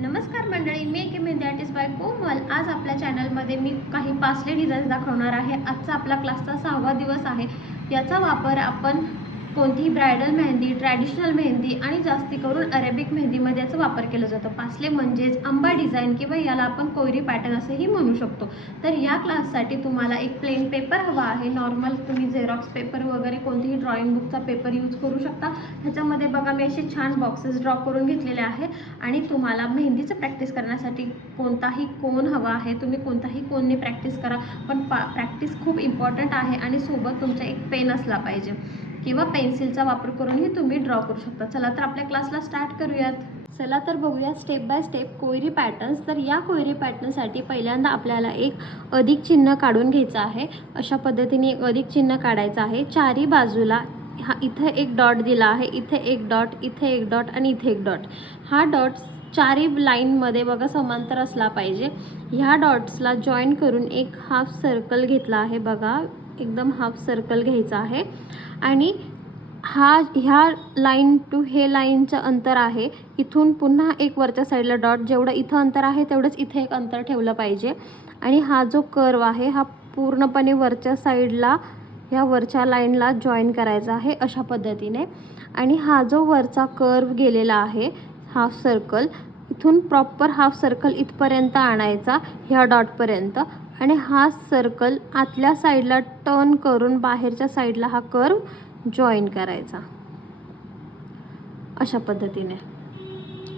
नमस्कार मंडळी मी K that artist by Komal. आज आपल्या चॅनलमध्ये मी काही पासले डिझाईन्स दाखवणार आहे. आजचा आपला क्लासचा सहावा दिवस आहे. याचा वापर आपण कोणतीही ब्रायडल मेहंदी ट्रॅडिशनल मेहंदी आणि जास्ती करून अरेबिक मेहंदीमध्ये याचा वापर केला जातो. पासले म्हणजेच आंबा डिझाईन किंवा याला आपण कोयरी पॅटर्न असेही म्हणू शकतो. तर या क्लाससाठी तुम्हाला एक प्लेन पेपर हवा आहे. नॉर्मल तुम्ही झेरॉक्स पेपर वगैरे कोणतीही ड्रॉइंग बुकचा पेपर यूज करू शकता. ह्याच्यामध्ये बघा मी असे छान बॉक्सेस ड्रॉ करून घेतलेले आहे आणि तुम्हाला मेहंदीचं प्रॅक्टिस करण्यासाठी कोणताही कोन हवा आहे तुम्ही कोणताही कोनने प्रॅक्टिस करा. पण पा प्रॅक्टिस खूप इम्पॉर्टंट आहे आणि सोबत तुमचा एक पेन असला पाहिजे. किंवा पेन्सिलचा वापर करूनही तुम्ही ड्रॉ करू शकता. चला तर आपल्या क्लासला स्टार्ट करूयात. चला तर बघूया स्टेप बाय स्टेप कोयरी पॅटर्न्स तर या कोयरी पॅटर्नसाठी पहिल्यांदा आपल्याला एक अधिक चिन्ह काढून घ्यायचं आहे. अशा पद्धतीने एक अधिक चिन्ह काढायचं आहे. चारी बाजूला हा इथे एक डॉट दिला आहे. इथे एक डॉट इथे एक डॉट आणि इथे एक डॉट हा डॉट चारी लाईनमध्ये बघा समांतर असला पाहिजे. ह्या डॉट्सला जॉईन करून एक हाफ सर्कल घेतला आहे बघा. एकदम हाफ सर्कल घ्यायचा आहे. आणि हा ह्या लाईन टू हे लाईनचं अंतर आहे. इथून पुन्हा एक वरच्या साईडला डॉट जेवढं इथं अंतर आहे तेवढंच इथे एक अंतर ठेवलं पाहिजे. आणि हा जो कर्व आहे हा पूर्णपणे वरच्या साईडला ह्या वरच्या लाईनला जॉईन करायचा आहे अशा पद्धतीने. आणि हा जो वरचा कर्व गेलेला आहे हाफ सर्कल इथून प्रॉपर हाफ सर्कल इथपर्यंत आणायचा ह्या डॉटपर्यंत. आणि हा सर्कल आतल्या साईडला टर्न करून बाहेरच्या साईडला हा कर्व जॉईन करायचा. अशा पद्धतीने.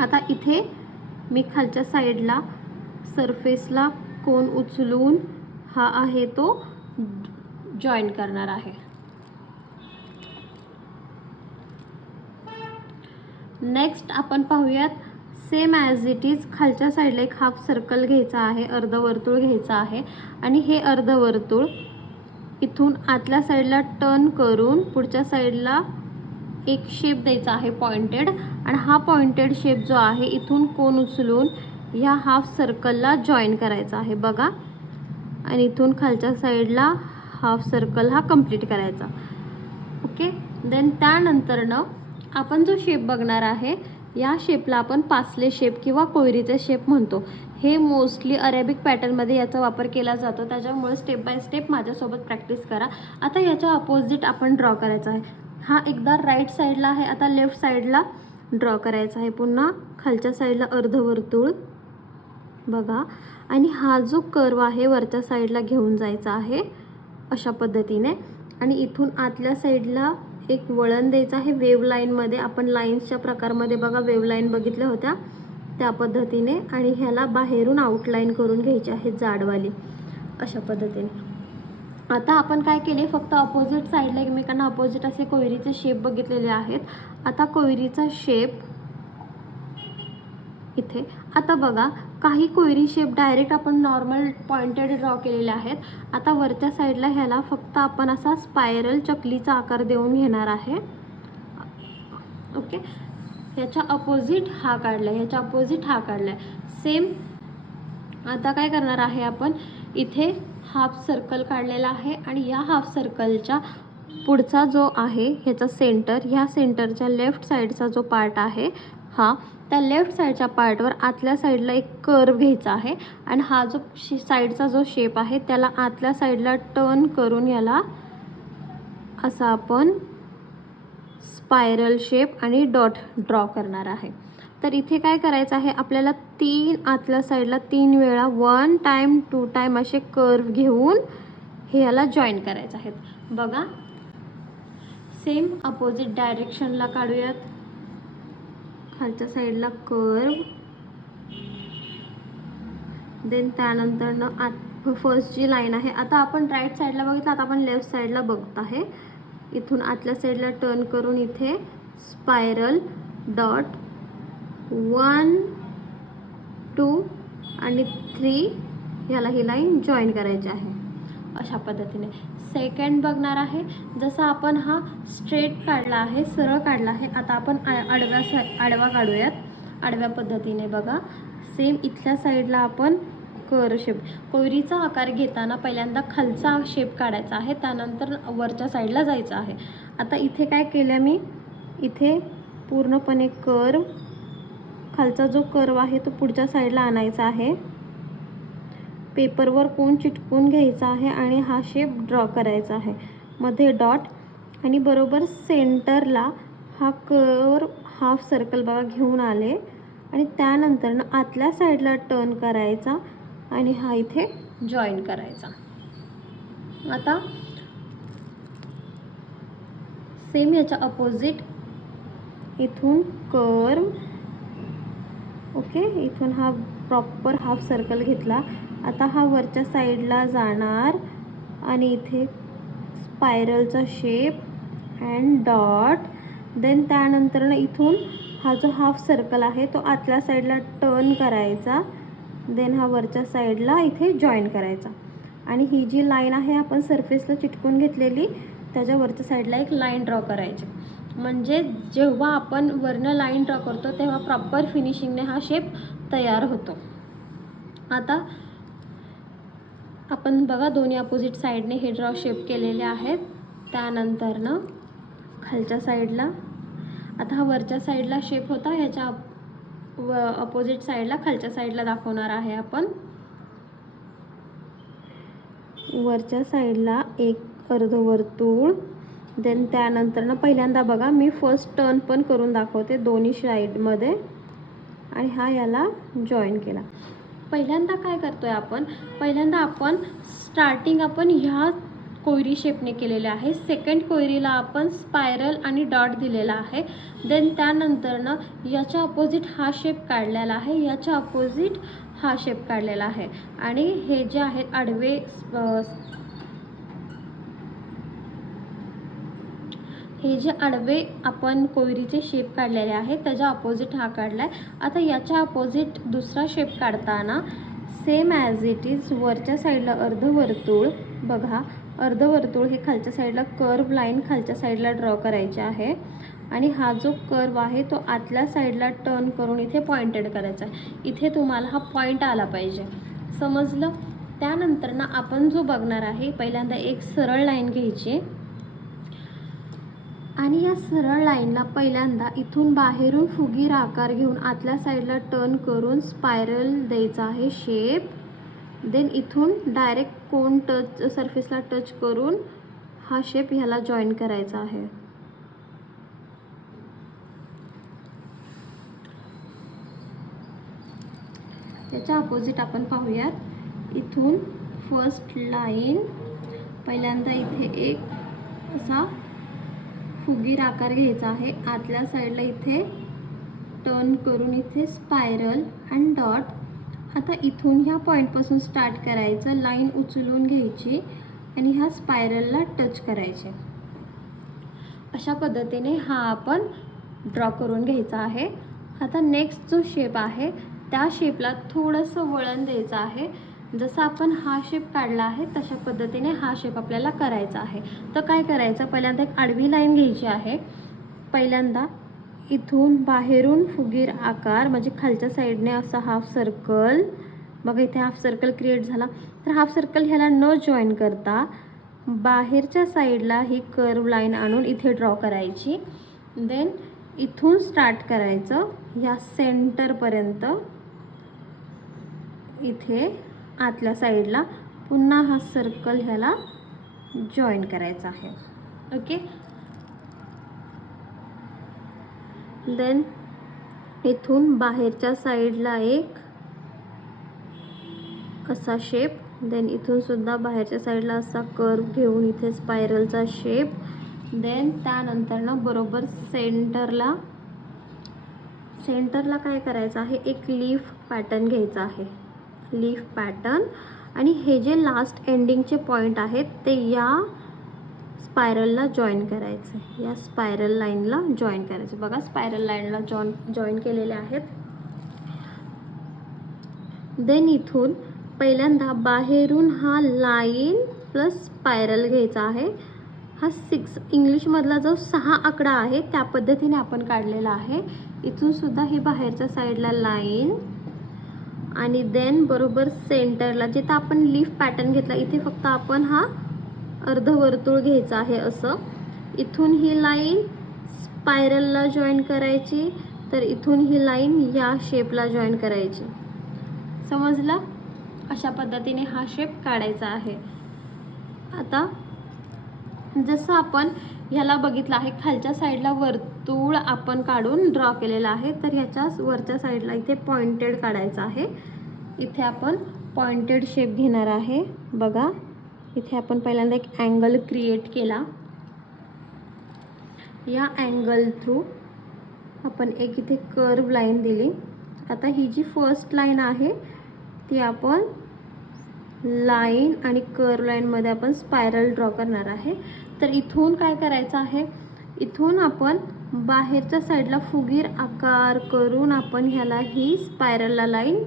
आता इथे मी खालच्या साईडला सरफेसला कोण उचलून हा आहे तो जॉईन करणार आहे. नेक्स्ट आपण पाहूयात सेम ॲज इट इज खालच्या साईडला एक हाफ सर्कल घ्यायचा आहे अर्धवर्तुळ घ्यायचा आहे. आणि हे अर्धवर्तुळ इथून आतल्या साईडला टर्न करून पुढच्या साईडला एक शेप द्यायचा आहे पॉइंटेड आणि हा पॉइंटेड शेप जो आहे इथून कोण उचलून ह्या हाफ सर्कलला जॉईन करायचा आहे. बघा. आणि इथून खालच्या साईडला हाफ सर्कल हा कंप्लीट करायचा. ओके देन त्यानंतरनं आपण जो शेप बघणार आहे या शेपला आपण पासले शेप किंवा कोयरीचे शेप म्हणतो. हे मोस्टली अरेबिक पॅटर्नमध्ये याचा वापर केला जातो. त्याच्यामुळे स्टेप बाय स्टेप माझ्यासोबत प्रॅक्टिस करा. आता याच्या अपोजिट आपण ड्रॉ करायचा आहे. हा एकदा राईट साईडला आहे आता लेफ्ट साईडला ड्रॉ करायचा आहे. पुन्हा खालच्या साईडला अर्धवर्तुळ बघा. आणि हा जो कर्व आहे वरच्या साईडला घेऊन जायचा आहे अशा पद्धतीने. आणि इथून आतल्या साईडला एक वळण द्यायचं आहे. वेव लाईनमध्ये आपण लाईन्सच्या प्रकारमध्ये बघा. वेव लाईन बघितल्या होत्या त्या पद्धतीने आणि ह्याला बाहेरून आउटलाईन करून घ्यायची आहे जाडवाली अशा पद्धतीने. आता आपण काय केले? फक्त अपोजिट साईडला एकमेकांना अपोजिट असे कोयरीचे शेप बघितलेले आहेत. आता कोयरीचा शेप इथे. आता बघा काही कोयरी शेप डायरेक्ट आपण नॉर्मल पॉइंटेड ड्रॉ केलेले आहेत. आता वरच्या साईडला ह्याला फक्त आपण असा स्पायरल चकलीचा आकार देऊन घेणार आहे. ओके? ह्याच्या अपोजिट हा काढला आहे ह्याच्या अपोजिट हा काढला सेम आता काय करणार आहे आपण? इथे हाफ सर्कल काढलेला आहे आणि या हाफ सर्कलच्या पुढचा जो आहे ह्याचा सेंटर ह्या सेंटरच्या लेफ्ट साईडचा जो पार्ट आहे हा त्या लेफ्ट साईडच्या पार्टवर आतल्या साईडला एक कर्व घ्यायचा आहे आणि हा जो शे साईडचा जो शेप आहे त्याला आतल्या साईडला टर्न करून याला असा आपण स्पायरल शेप आणि डॉट ड्रॉ करणार आहे. तर इथे काय करायचं आहे आपल्याला तीन आतल्या साईडला तीन वेळा वन टाईम टू टाईम असे कर्व घेऊन हे याला जॉईन करायचं आहेत बघा सेम अपोजिट डायरेक्शनला काढूयात. खालच्या साईडला कर्व देन त्यानंतरनं आत फर्स्ट जी लाईन आहे आता आपण राईट साईडला बघितलं आता आपण लेफ्ट साईडला बघत आहे. इथून आतल्या साईडला टर्न करून इथे स्पायरल डॉट वन टू आणि थ्री ह्याला ही लाईन जॉईन करायची आहे. अशा पद्धतीने. सेकंड बघणार आहे. जसं आपण हा स्ट्रेट काढला आहे सरळ काढला आहे आता आपण आ आडव्या सा आडवा काढूयात. आडव्या पद्धतीने बघा. सेम इथल्या साईडला आपण कर शेप कोयरीचा आकार घेताना पहिल्यांदा खालचा शेप काढायचा आहे त्यानंतर वरच्या साईडला जायचं आहे. आता इथे काय केलं मी? इथे पूर्णपणे कर्व खालचा जो कर्व आहे तो पुढच्या साईडला आणायचा आहे. पेपरवर कोण चिटकून घ्यायचा आहे आणि हा शेप ड्रॉ करायचा आहे. मध्ये डॉट आणि बरोबर सेंटरला हा कर हाफ सर्कल बघा घेऊन आले. आणि त्यानंतर ना आतल्या साईडला टर्न करायचा आणि हा इथे जॉईन करायचा. आता सेम याच्या अपोजिट इथून कर्व ओके इथून हा प्रॉपर हाफ सर्कल घेतला. आता हा वरच्या साईडला जाणार आणि इथे स्पायरलचा शेप अँड डॉट देन त्यानंतर ना इथून हा जो हाफ सर्कल आहे तो आतल्या साईडला टर्न करायचा. देन हा वरच्या साईडला इथे जॉईन करायचा. आणि ही जी लाईन आहे आपण सरफेसला चिटकून घेतलेली त्याच्या वरच्या साईडला एक लाईन ड्रॉ करायची. म्हणजे जेव्हा आपण वरनं लाईन ड्रॉ करतो तेव्हा प्रॉपर फिनिशिंगने हा शेप तयार होतो. आता आपण बघा दोन्ही अपोजिट साईडने हे ड्रॉ शेप केलेले आहेत. त्यानंतरनं खालच्या साईडला आता हा वरच्या साईडला शेप होता ह्याच्या व अपोजिट साईडला खालच्या साईडला दाखवणार आहे आपण. वरच्या साईडला एक अर्धवर्तुळ देन त्यानंतर ना पहिल्यांदा बघा मी फर्स्ट टर्न पण करून दाखवते दोन्ही साईडमध्ये आणि हा याला जॉईन केला. पहिल्यांदा काय करतो आहे आपण? पहिल्यांदा आपण स्टार्टिंग आपण ह्या कोयरी शेपने केलेले आहे. सेकंड कोयरीला आपण स्पायरल आणि डॉट दिलेला आहे. देन त्यानंतरनं याच्या अपोजिट हा शेप काढलेला आहे. याच्या अपोजिट हा शेप काढलेला आहे. आणि हे जे आहेत आडवे हे जे आडवे आपण कोयरीचे शेप काढलेले आहे त्याच्या अपोजिट हा काढला आहे आता याच्या अपोजिट दुसरा शेप काढताना सेम ॲज इट इज वरच्या साईडला अर्धवर्तुळ बघा अर्धवर्तुळ हे खालच्या साईडला कर्व लाईन खालच्या साईडला ड्रॉ करायचे आहे. आणि हा जो कर्व आहे तो आतल्या साईडला टर्न करून इथे पॉइंटेड करायचा आहे. इथे तुम्हाला हा पॉईंट आला पाहिजे. समजलं? त्यानंतर ना आपण जो बघणार आहे पहिल्यांदा एक सरळ लाईन घ्यायची. आणि या सरळ लाईनला पहिल्यांदा इथून बाहेरून फुगीर आकार घेऊन आतल्या साईडला टर्न करून स्पायरल द्यायचा आहे शेप देन इथून डायरेक्ट कोण टच सरफेसला टच करून हा शेप ह्याला जॉईन करायचा आहे. त्याच्या अपोजिट आपण पाहूयात. इथून फर्स्ट लाईन पहिल्यांदा इथे एक असा फुगीर आकार घ्यायचा आहे. आतल्या साईडला इथे टर्न करून इथे स्पायरल अँड डॉट आता इथून ह्या पॉईंटपासून स्टार्ट करायचं. लाईन उचलून घ्यायची आणि ह्या स्पायरलला टच करायचे. अशा पद्धतीने हा आपण ड्रॉ करून घ्यायचा आहे. आता नेक्स्ट जो शेप आहे त्या शेपला थोडंसं वळण द्यायचं आहे. जसं आपण हा शेप काढला आहे तशा पद्धतीने हा शेप आपल्याला करायचा आहे. तर काय करायचं? पहिल्यांदा एक आडवी लाईन घ्यायची आहे. पहिल्यांदा इथून बाहेरून फुगीर आकार म्हणजे खालच्या साईडने असा हाफ सर्कल बघा इथे हाफ सर्कल क्रिएट झाला. तर हाफ सर्कल ह्याला न जॉईन करता बाहेरच्या साईडला ही कर्व लाईन आणून इथे ड्रॉ करायची. देन इथून स्टार्ट करायचं. ह्या सेंटरपर्यंत इथे आतल्या साईडला पुन्हा हा सर्कल ह्याला जॉईन करायचा आहे. ओके देन इथून बाहेरच्या साईडला एक असा शेप देन इथून सुद्धा बाहेरच्या साईडला असा कर्व घेऊन इथे स्पायरलचा शेप देन त्यानंतर ना बरोबर सेंटरला सेंटरला काय करायचं आहे? एक लीफ पॅटर्न घ्यायचा आहे. लीफ पॅटर्न आणि हे जे लास्ट एंडिंगचे पॉईंट आहेत ते या स्पायरलला जॉईन करायचे. या स्पायरल लाईनला जॉईन करायचे. बघा स्पायरल लाईनला जॉईन जॉईन केलेले आहेत. देन इथून पहिल्यांदा बाहेरून हा लाईन प्लस स्पायरल घ्यायचा आहे. हा सिक्स इंग्लिशमधला जो सहा आकडा आहे त्या पद्धतीने आपण काढलेला आहे. इथून सुद्धा हे बाहेरच्या साईडला लाईन आणि देन बरोबर सेंटरला जिथं आपण लीफ पॅटर्न घेतला इथे फक्त आपण हा अर्धवर्तुळ घ्यायचा आहे असं. इथून ही लाईन स्पायरलला जॉईन करायची तर इथून ही लाईन या शेपला जॉईन करायची. समजलं? अशा पद्धतीने हा शेप काढायचा आहे. आता जसं आपण ह्याला बघितलं आहे खालच्या साईडला वर्तुळ आपण काढून ड्रॉ केलेला आहे. तर ह्याच्या वरच्या साईडला इथे पॉइंटेड काढायचं आहे. इथे आपण पॉइंटेड शेप घेणार आहे. बघा इथे आपण पहिल्यांदा एक अँगल क्रिएट केला. या अँगल थ्रू आपण एक इथे कर्व लाईन दिली. आता ही जी फर्स्ट लाईन आहे ती आपण लाईन आणि कर्व लाईनमध्ये आपण स्पायरल ड्रॉ करणार आहे. तर इथून काय करायचं आहे? इथून आपण बाहेरच्या साईडला फुगीर आकार करून आपण ह्याला ही स्पायरलला लाईन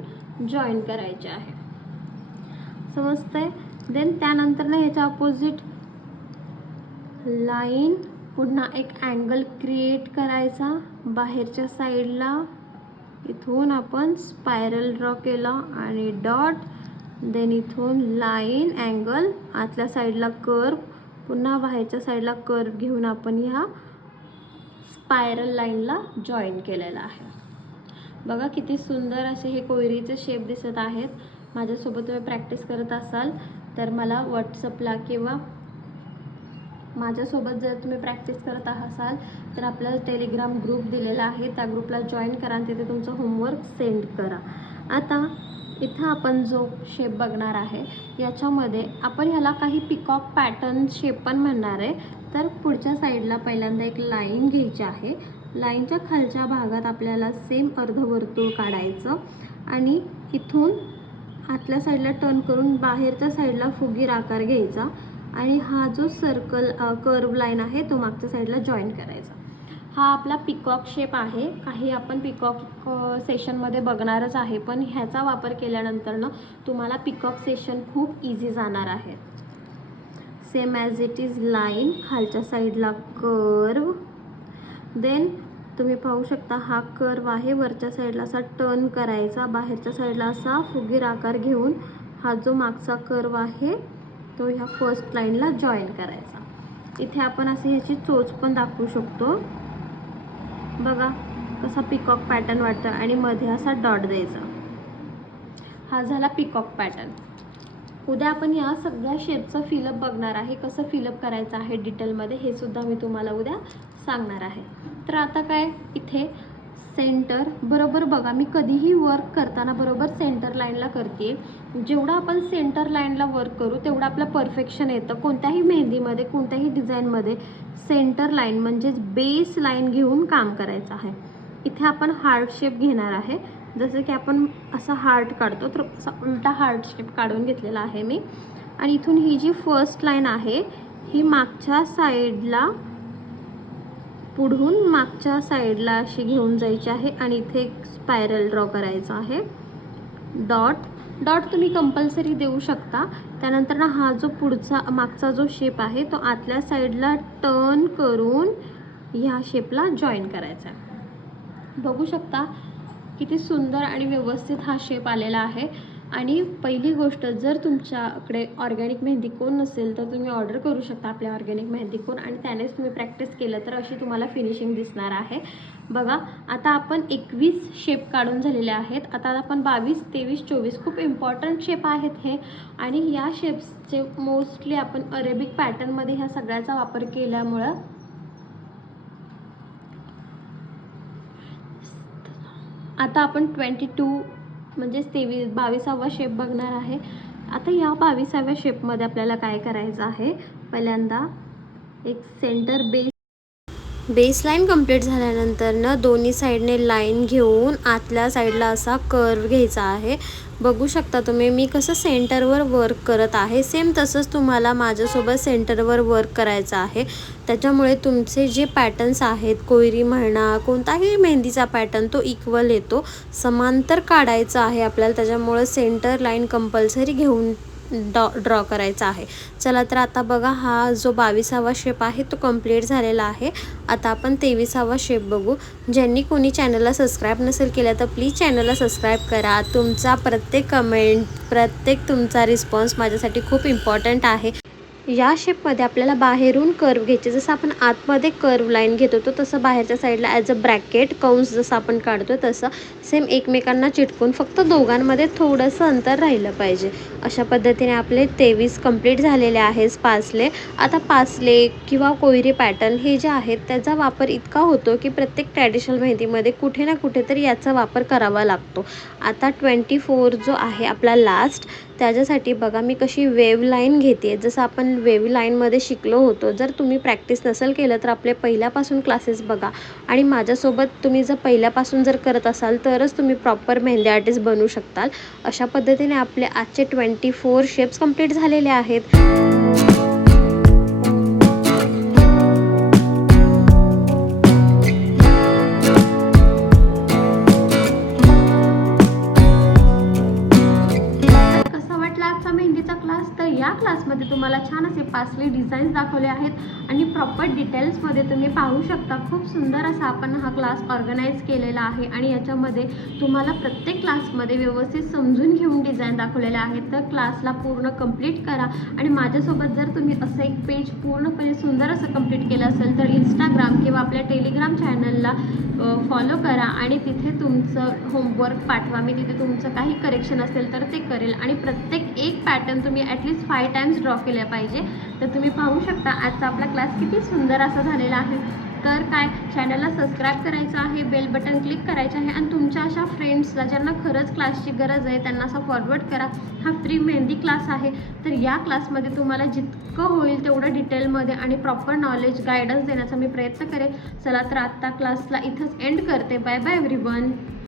जॉईन करायची आहे. समजतंय? देन त्यानंतर ना ह्याच्या अपोजिट लाईन पुन्हा एक अँगल क्रिएट करायचा. बाहेरच्या साईडला इथून आपण स्पायरल ड्रॉ केला आणि डॉट देन इथून लाईन अँगल आतल्या साईडला कर्व पुन्हा बाहेरच्या साईडला कर्व घेऊन आपण ह्या स्पायरल लाईनला जॉईन केलेला आहे. बघा किती सुंदर असे हे कोयरीचे शेप दिसत आहेत. माझ्यासोबत तुम्ही प्रॅक्टिस करत असाल तर मला व्हॉट्सअपला किंवा माझ्यासोबत जर तुम्ही प्रॅक्टिस करत असाल तर आपला टेलिग्राम ग्रुप दिलेला आहे. त्या ग्रुपला जॉईन करा आणि तिथे तुमचं होमवर्क सेंड करा. आता इथं आपण जो शेप बघणार आहे याच्यामध्ये आपण ह्याला काही पिकॉक पॅटर्न शेप पण म्हणणार आहे. तर पुढच्या साईडला पहिल्यांदा एक लाईन घ्यायची आहे. लाईनच्या खालच्या भागात आपल्याला सेम अर्धवर्तुळ काढायचं आणि इथून आतल्या साईडला टर्न करून बाहेरच्या साईडला फुगीर आकार घ्यायचा आणि हा जो सर्कल कर्व लाईन आहे तो मागच्या साईडला जॉईन करायचा. हा आपला पिकॉक शेप आहे. काही आपण पिकॉक सेशनमध्ये बघणारच आहे. पण ह्याचा वापर केल्यानंतर ना तुम्हाला पिकॉक सेशन खूप इझी जाणार आहे. Same as it is line खालच्या साईडला कर्व देन तुम्ही पाहू शकता हा कर्व आहे. वरच्या साईडला असा टर्न करायचा. बाहेरच्या साईडला असा फुगीर आकार घेऊन हा जो मागचा कर्व आहे तो ह्या फर्स्ट लाईनला जॉईन करायचा. इथे आपण असे ह्याची चोच पण दाखवू शकतो. बघा कसा पिकॉक पॅटर्न वाटतं आणि मध्ये असा डॉट द्यायचा. हा झाला पिकॉक पॅटर्न उद्या आपण या सगळ्या शेपचं फिलअप बघणार आहे कसं फिलअप करायचं आहे डिटेलमध्ये हे सुद्धा मी तुम्हाला उद्या सांगणार आहे. तर आता काय? इथे सेंटर बरोबर बघा मी कधीही वर्क करताना बरोबर सेंटर लाईनला करते जेवढं आपण सेंटर लाईनला वर्क करू तेवढं आपलं परफेक्शन येतं. कोणत्याही मेहंदीमध्ये कोणत्याही डिझाईनमध्ये सेंटर लाईन म्हणजेच बेस लाईन घेऊन काम करायचं आहे. इथे आपण हार्ट शेप घेणार आहे. जसं की आपण असा हार्ट काढतो तर असा उलटा हार्ट शेप काढून घेतलेला आहे मी. आणि इथून ही जी फर्स्ट लाईन आहे ही मागच्या साईडला पुढून मागच्या साईडला अशी घेऊन जायची आहे आणि इथे एक स्पायरल ड्रॉ करायचा आहे. डॉट डॉट तुम्ही कंपल्सरी देऊ शकता. त्यानंतर ना हा जो पुढचा मागचा जो शेप आहे तो आतल्या साईडला टर्न करून ह्या शेपला जॉईन करायचा आहे. बघू शकता किती सुंदर आणि व्यवस्थित हा शेप आलेला आहे. आणि पहिली गोष्ट जर तुमच्याकडे ऑर्गॅनिक मेहंदी कोण नसेल तर तुम्ही ऑर्डर करू शकता आपल्या ऑर्गॅनिक मेहंदी कोण आणि त्यानेच तुम्ही प्रॅक्टिस केलं तर अशी तुम्हाला फिनिशिंग दिसणार आहे. बघा आता आपण एकवीस शेप काढून झालेले आहेत. आता आपण बावीस तेवीस चोवीस खूप इम्पॉर्टंट शेप आहेत हे. आणि या शेप्सचे मोस्टली आपण अरेबिक पॅटर्नमध्ये ह्या सगळ्याचा वापर केल्यामुळं आता आपण ट्वेंटी टू म्हणजेच तेवीस बावीसावा शेप बघणार आहे. आता या बावीसाव्या शेपमध्ये आपल्याला काय करायचं आहे? पहिल्यांदा एक centre base base line complete झाल्यानंतर ना दोन्ही साईडने लाईन घेऊन आतल्या साईडला असा कर्व घ्यायचा आहे. बघू शकता तुम्ही मी कसं सेंटरवर वर्क करत आहे सेम तसंच तुम्हाला माझ्यासोबत सेंटरवर वर्क करायचं आहे. त्याच्यामुळे तुमचे जे पॅटर्न्स आहेत कोयरी म्हणा कोणताही मेहंदीचा पॅटर्न तो इक्वल येतो. समांतर काढायचा आहे आपल्याला त्याच्यामुळं सेंटर लाईन कंपल्सरी घेऊन डॉ ड्रॉ करायचा आहे. चला तर आता बघा हा जो बावीसावा शेप आहे तो कंप्लीट झालेला आहे. आता आपण तेविसावा शेप बघू. ज्यांनी कोणी चॅनलला सबस्क्राईब नसेल केलं तर प्लीज चॅनलला सबस्क्राईब करा. तुमचा प्रत्येक कमेंट प्रत्येक तुमचा रिस्पॉन्स माझ्यासाठी खूप इम्पॉर्टंट आहे. या शेपमध्ये आपल्याला बाहेरून कर्व घ्यायचे. जसं आपण आतमध्ये कर्व लाईन घेत होतो तसं बाहेरच्या साईडला ॲज अ ब्रॅकेट कंस जसं आपण काढतो तसं सेम एकमेकांना चिटकून फक्त दोघांमध्ये थोडंसं अंतर राहिलं पाहिजे. अशा पद्धतीने आपले तेवीस कंप्लीट झालेले आहेत पासले आता पासले किंवा कोयरी पॅटर्न हे जे आहेत त्याचा वापर इतका होतो की प्रत्येक ट्रॅडिशनल मेहंदीमध्ये कुठे ना कुठेतरी याचा वापर करावा लागतो. आता ट्वेंटी फोर जो आहे आपला लास्ट त्याच्यासाठी बघा मी कशी वेव लाईन घेते जसं आपण वेव लाईनमध्ये शिकलो होतो जर तुम्ही प्रॅक्टिस नसेल केलं तर आपले पहिल्यापासून क्लासेस बघा. आणि माझ्यासोबत तुम्ही जर पहिल्यापासून जर करत असाल तरच तुम्ही प्रॉपर मेहंदी आर्टिस्ट बनू शकताल. अशा पद्धतीने आपले आजचे ट्वेंटी फोर शेप्स कंप्लीट झालेले आहेत. छान डिझाईन्स दाखवले आहेत. आणि प्रॉपर डिटेल्समध्ये तुम्ही पाहू शकता. खूप सुंदर असा आपण हा क्लास ऑर्गनाईज केलेला आहे. आणि याच्यामध्ये तुम्हाला प्रत्येक क्लासमध्ये व्यवस्थित समजून घेऊन डिझाईन दाखवलेले आहेत. तर क्लासला पूर्ण कंप्लीट करा. आणि माझ्यासोबत जर तुम्ही असं एक पेज पूर्णपणे सुंदर असं कंप्लीट केलं असेल तर इंस्टाग्राम किंवा आपल्या टेलिग्राम चॅनलला फॉलो करा. आणि तिथे तुमचं होमवर्क पाठवा. मी तिथे तुमचं काही करेक्शन असेल तर ते करेल. आणि प्रत्येक एक पॅटर्न तुम्ही ॲटलिस्ट फाय टाईम्स ड्रॉ केल्या पाहिजे. तर तुम्ही पाहू शकता आजचा आपला क्लास किती सुंदर असा झालेला आहे. तर काय चॅनलला सबस्क्राईब करायचं आहे बेल बटन क्लिक करायचं आहे आणि तुमच्या अशा फ्रेंड्सला ज्यांना खरंच क्लासची गरज आहे त्यांना असा फॉरवर्ड करा. हा फ्री मेहंदी क्लास आहे. तर या क्लासमध्ये तुम्हाला जितकं होईल तेवढं डिटेलमध्ये आणि प्रॉपर नॉलेज गायडन्स देण्याचा मी प्रयत्न करेन. चला तर आत्ता क्लासला इथंच एंड करते. Bye bye every